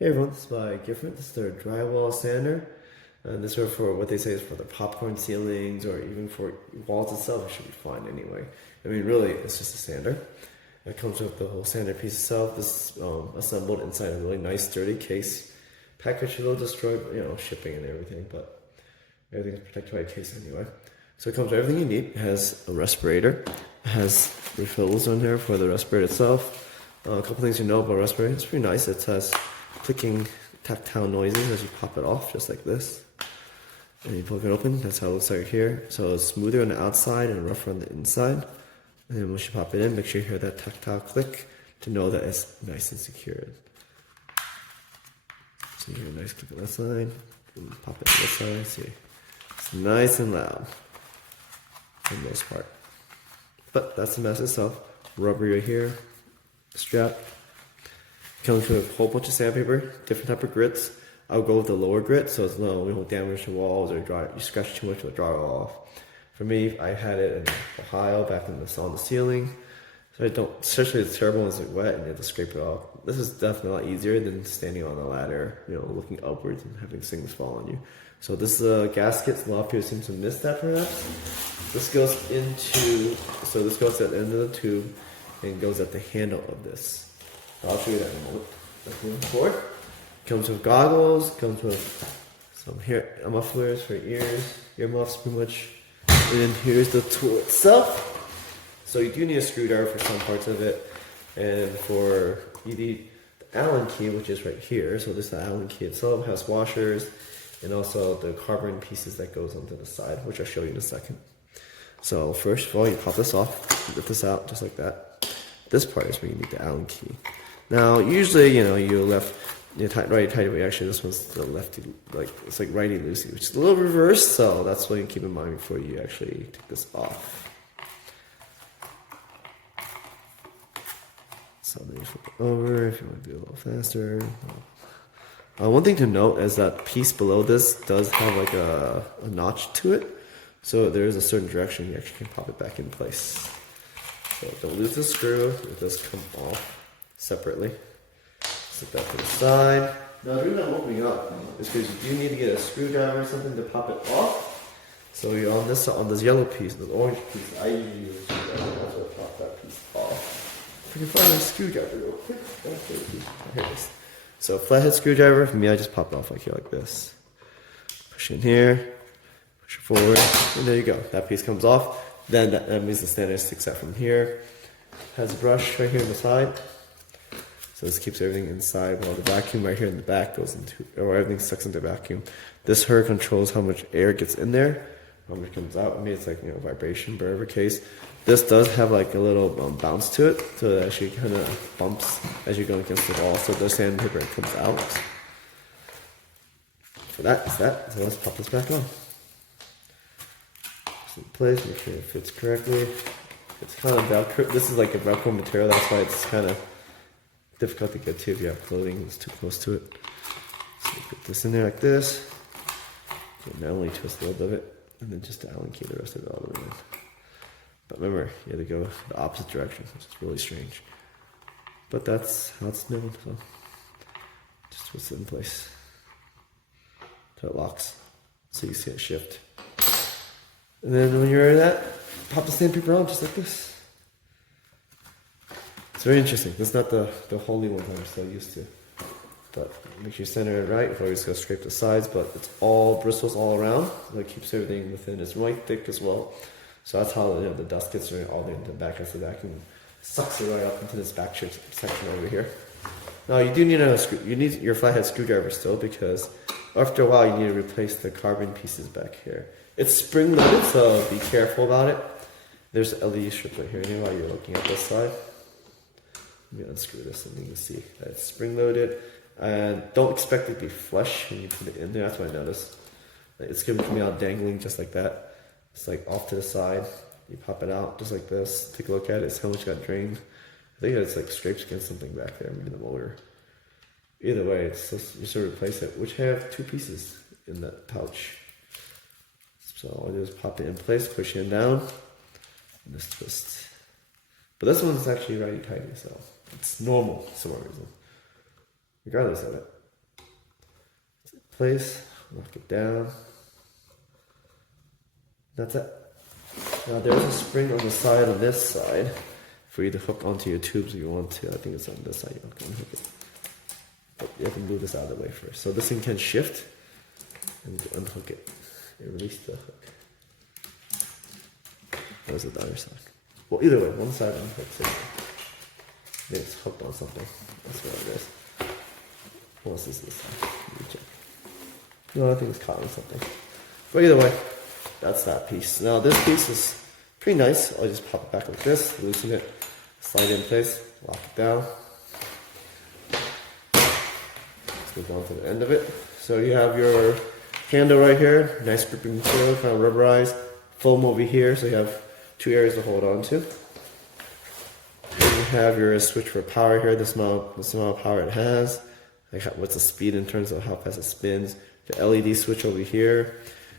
Hey everyone, this is by Gyfent. This is their drywall sander. And this is for what they say is for the popcorn ceilings or even for walls itself. It should be fine anyway. I mean, really, it's just a sander. It comes with the whole sander piece itself. This is assembled inside a really nice, sturdy case. Package a little destroyed, shipping and everything, but everything's protected by a case anyway. So it comes with everything you need. It has a respirator. It has refills on there for the respirator itself. A couple things you know about respirator. It's pretty nice. It has clicking tactile noises as you pop it off, just like this. And you plug it open, that's how it looks like here. So it's smoother on the outside and rougher on the inside. And then once you pop it in, make sure you hear that tactile click to know that it's nice and secured. So you hear a nice click on that side, and pop it on this side, see. It's nice and loud, for the most part. But that's the mess itself. Rubber right here, strap. Comes with a whole bunch of sandpaper, different type of grits. I'll go with the lower grit, so it's low. We won't damage the walls or dry. You scratch too much, it'll dry it off. For me, I had it in Ohio back in on the ceiling. So I don't, especially it's terrible when it's like wet and you have to scrape it off. This is definitely a lot easier than standing on a ladder, looking upwards and having things fall on you. So this is a gasket. A lot of people seem to miss that perhaps. This goes this goes at the end of the tube and goes at the handle of this. I'll show you that in a moment. That's moving forward. Comes with goggles, comes with some hair mufflers for ears, earmuffs pretty much. And here's the tool itself. So you do need a screwdriver for some parts of it. And you need the Allen key, which is right here. So this is the Allen key itself, has washers, and also the carbon pieces that goes onto the side, which I'll show you in a second. So first of all, you pop this off, lift this out just like that. This part is where you need the Allen key. Now, usually, you tight, right, tight, but actually this one's the lefty, it's like righty loosey, which is a little reversed, so that's what you keep in mind before you actually take this off. So then you flip it over if you want to be a little faster. One thing to note is that piece below this does have like a notch to it, so there is a certain direction you actually can pop it back in place. So don't lose the screw, it does come off separately. Set that to the side. Now the reason I'm opening up is because you do need to get a screwdriver or something to pop it off. So you're on this yellow piece, this orange piece, I usually use a screwdriver to pop that piece off. If you can find a screwdriver real quick, here it is. So a flathead screwdriver, for me I just pop it off like this. Push in here, push it forward, and there you go. That piece comes off. Then that means the sander sticks out from here. Has a brush right here on the side. So this keeps everything inside while the vacuum right here in the back goes into, or everything sucks into vacuum. This here controls how much air gets in there, how much comes out. I mean, it's like, vibration, but whatever case. This does have like a little bounce to it, so it actually kind of bumps as you're going against the wall. So the sandpaper comes out. So that is that. So let's pop this back on. In place, make sure it fits correctly. It's kind of Velcro. This is like a Velcro material, that's why it's kind of difficult to get to if you have clothing that's too close to it. So you put this in there like this. Okay, now only twist a little bit of it, and then just the Allen key the rest of it all the way in. But remember, you have to go the opposite direction, which is really strange. But that's how it's known, so just twist it in place so it locks. So you see it shift. And then when you're ready that, pop the sandpaper on just like this. It's very interesting. This is not the holy one that I'm so used to. But make sure you center it right before you just go scrape the sides, but it's all bristles all around. So it keeps everything within. It's right thick as well. So that's how the dust gets right all the way into the back as the vacuum sucks it right up into this back section over here. Now you do need you need your flathead screwdriver still, because after a while you need to replace the carbon pieces back here. It's spring loaded, so be careful about it. There's an LED strip right here while you're looking at this side. Let me unscrew this and you can see that it's spring loaded. And don't expect it to be flush when you put it in there. That's what I noticed. It's going to come out dangling just like that. It's like off to the side. You pop it out just like this. Take a look at it. It's how much got drained. I think it's like scrapes against something back there, maybe the motor. Either way, it's just, you sort of replace it, which have two pieces in that pouch. So all I do is pop it in place, push it down, and just twist. But this one's actually righty-tighty, so it's normal for some reason. Regardless of it, place, lock it down. That's it. Now there's a spring on the side on this side for you to hook onto your tubes if you want to. I think it's on this side you can hook it. But you have to move this out of the way first. So this thing can shift and unhook it. And release the hook. That was the other side. Well, either way, one side unhooks it. Maybe it's hooked on something. That's what it is. Unless this is this side. Let me check. No, I think it's caught on something. But either way, that's that piece. Now this piece is pretty nice. I'll just pop it back like this, loosen it, slide it in place, lock it down. Let's move on to the end of it. So you have your handle right here, nice gripping material, kind of rubberized, foam over here, so you have two areas to hold on to. Then you have your switch for power here, this amount of power it has, like what's the speed in terms of how fast it spins. The LED switch over here.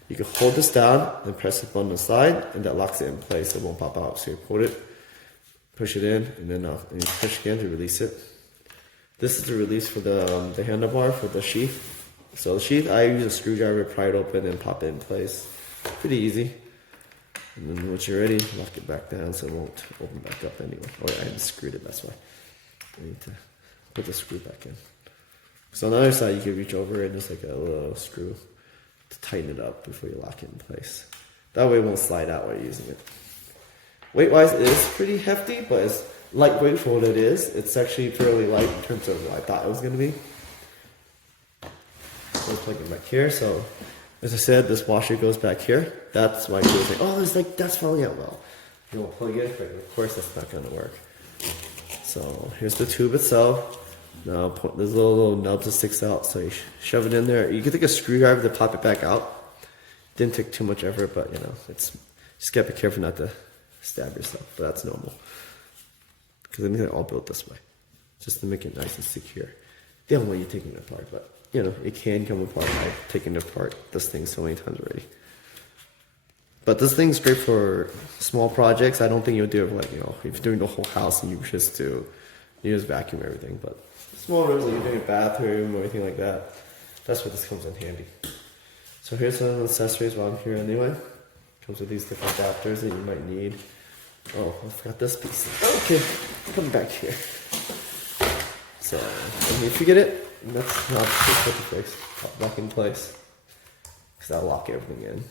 You can hold this down and press it on the side, and that locks it in place. It won't pop out. So you hold it, push it in, and then and you push again to release it. This is the release for the handlebar for the sheath. So the sheath, I use a screwdriver, pry it open, and pop it in place. Pretty easy. And then once you're ready, lock it back down so it won't open back up anyway. Oh yeah, I hadn't screwed it, that's why. I need to put the screw back in. So on the other side, you can reach over and just like a little screw to tighten it up before you lock it in place. That way it won't slide out while you're using it. Weight-wise, it is pretty hefty, but it's lightweight for what it is. It's actually fairly light in terms of what I thought it was going to be. So let's plug it back here. So, as I said, this washer goes back here. That's why people think, oh, that's falling out well. You won't plug it, but of course that's not going to work. So here's the tube itself. Now there's a little nub that sticks out, so you shove it in there. You can take a screwdriver to pop it back out. Didn't take too much effort, but you know, it's just gotta be careful not to stab yourself. But that's normal because I think they're all built this way, just to make it nice and secure. They don't want you taking it apart, but you know, it can come apart by taking it apart. This thing so many times already. But this thing's great for small projects. I don't think you'll do it like, you know, if you're doing the whole house and you just vacuum everything, but small rooms like you're doing a bathroom or anything like that, that's where this comes in handy. So here's some of the accessories while I'm here anyway. Comes with these different adapters that you might need. Oh, I forgot this piece. Okay, come back here. So, if you forget it, that's not just to fix. Pop back in place. Because that'll lock everything in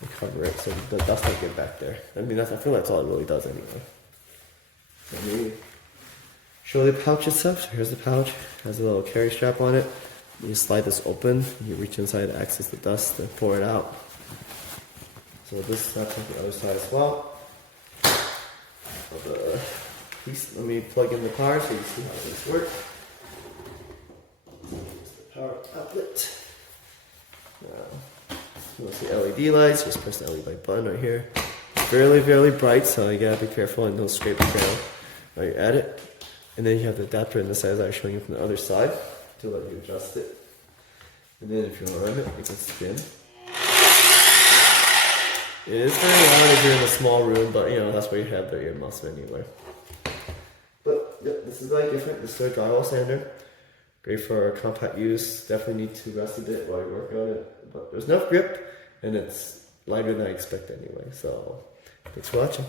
and cover it so the dust don't get back there. I mean, I feel that's all it really does anyway. Let me show the pouch itself. So here's the pouch. It has a little carry strap on it. You slide this open. You reach inside to access the dust and pour it out. So this snaps on the other side as well. So the piece, let me plug in the power so you can see how this works. Here's the power outlet. Now, you want to see LED lights? Just press the LED light button right here. It's fairly bright, so you gotta be careful and don't scrape the panel while you're at it. And then you have the adapter in the side that I was showing you from the other side to let you adjust it. And then if you want to run it, you can spin. It is very loud if you're in a small room, but you know, that's where you have the earmuffs anyway. But yep, this is like Gyfent. This is a drywall sander. Great for compact use. Definitely need to rest a bit while you work on it. But there's enough grip and it's lighter than I expect anyway. So thanks for watching.